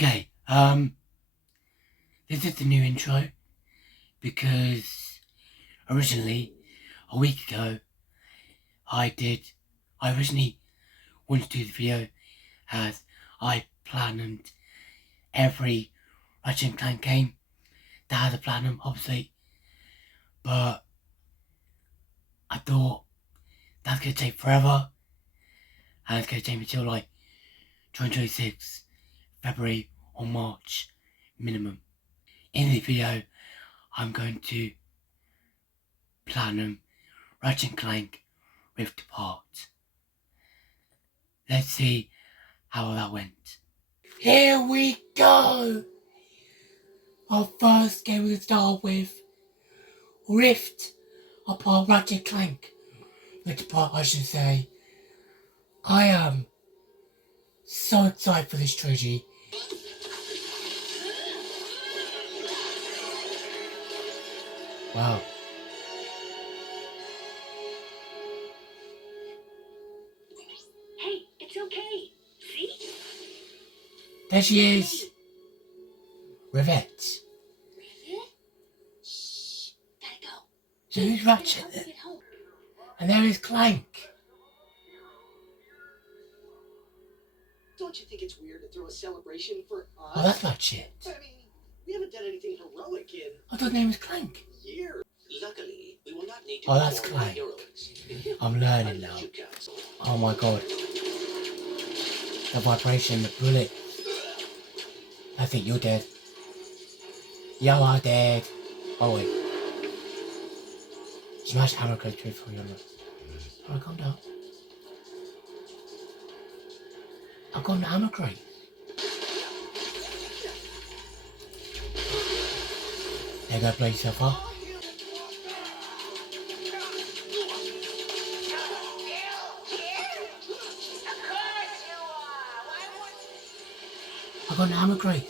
Okay, this is the new intro because originally, a week ago, I originally wanted to do the video as I planned every Ratchet and Clank game that has a platinum, obviously, but I thought that's going to take forever and it's going to take me till like 2026, February or March minimum. In this video, I'm going to platinum Ratchet and Clank Rift Apart. Let's see how that went. Here we go! Our first game we start with Rift Apart, Ratchet and Clank Rift Apart, I should say. I am so excited for this trilogy. Wow. Hey, it's okay. See? There she is. Rivette. Rivet? Shh. Gotta go. So who's Ratchet? And there is Clank. Don't you think it's weird to throw a celebration for us? Oh, that's Ratchet. I mean, we haven't done anything heroic in I thought his name was Clank. years. Luckily, we will not need to Oh, that's perform Clank. heroics. I'm learning now. Oh my god. The vibration, the bullet. I think you're dead. You are dead. Oh wait. Smash hammer goes through for you. Alright, calm down. I've got an hammer crate. There you go, play yourself up. I've got an hammer crate.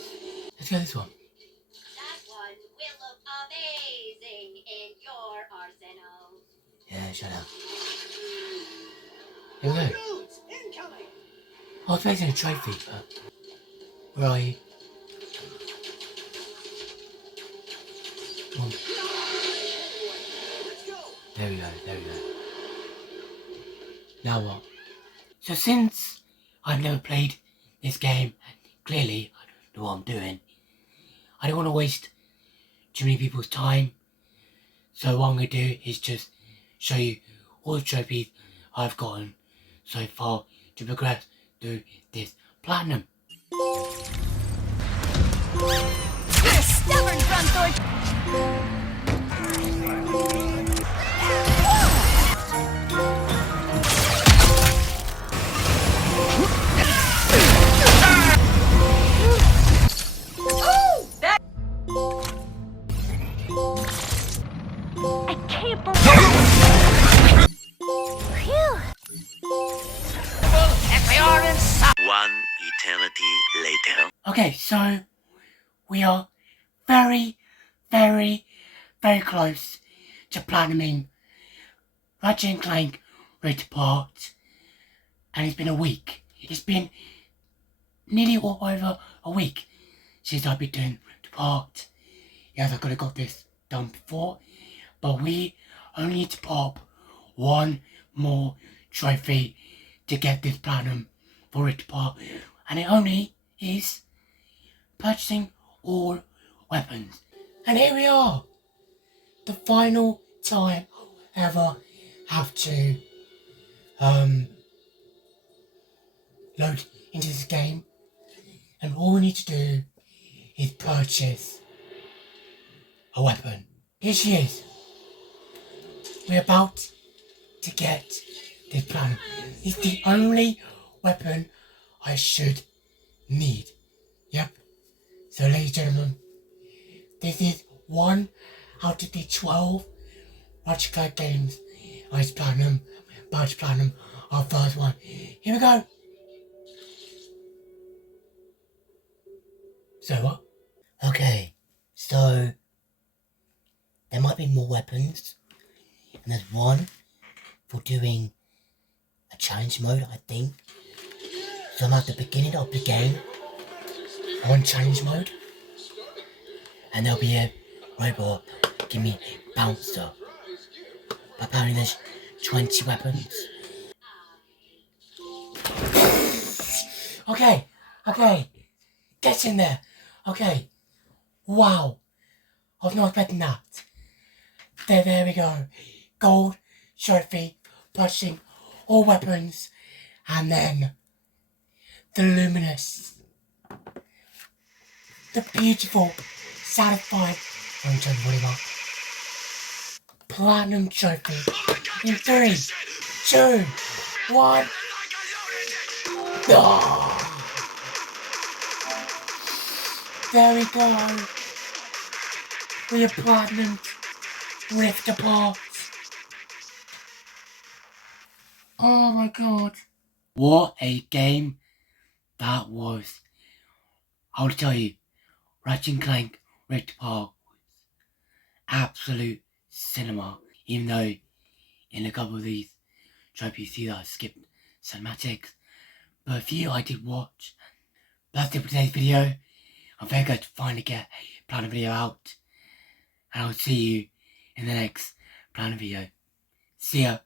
Let's go this one. That one will look amazing in your arsenal. Yeah, shut up. Here we go. Dudes, incoming! I was facing a trophy, but where are you? Come on. Let's go! There we go, there we go. Now what? So since I've never played this game, clearly I don't know what I'm doing, I don't want to waste too many people's time. So what I'm going to do is just show you all the trophies I've gotten so far to progress through this platinum. Stubborn Grunthor! I can't believe One eternity later. Okay, so we are very, very, very close to platinuming Ratchet and Clank Rift Apart, and it's been a week. It's been nearly all over a week since I've been doing Rift Apart. Yes, I could have got this done before, but we only need to pop one more trophy to get this platinum for Rift Apart, and it only is purchasing all weapons. And here we are, the final time I ever have to load into this game, and all we need to do is purchase a weapon. Here she is. We're about to get this platinum. It's the only weapon I should need. Yep. So ladies and gentlemen, this is one out of the 12 Ratchet and Clank games I platinum, about to platinum our first one. Here we go. So what? Okay, so there might be more weapons, and there's one for doing a challenge mode, I think. So I'm at the beginning of the game, on challenge mode, and there'll be a robot give me bouncer. But apparently there's 20 weapons. Okay, get in there. Okay, wow, I was not expecting that. There we go. Gold trophy, pushing all weapons, and then the luminous, the beautiful, satisfying, platinum trophy. In 3, 2, 1. Oh, there we go. We are platinum rift apart. Oh my god. What a game that was. I'll tell you, Ratchet and Clank Rift Apart was absolute cinema. Even though in a couple of these tropes you see that I skipped cinematics. But a few I did watch. That's it for today's video. I'm very glad to finally get a platinum video out. And I'll see you in the next platinum video. See ya.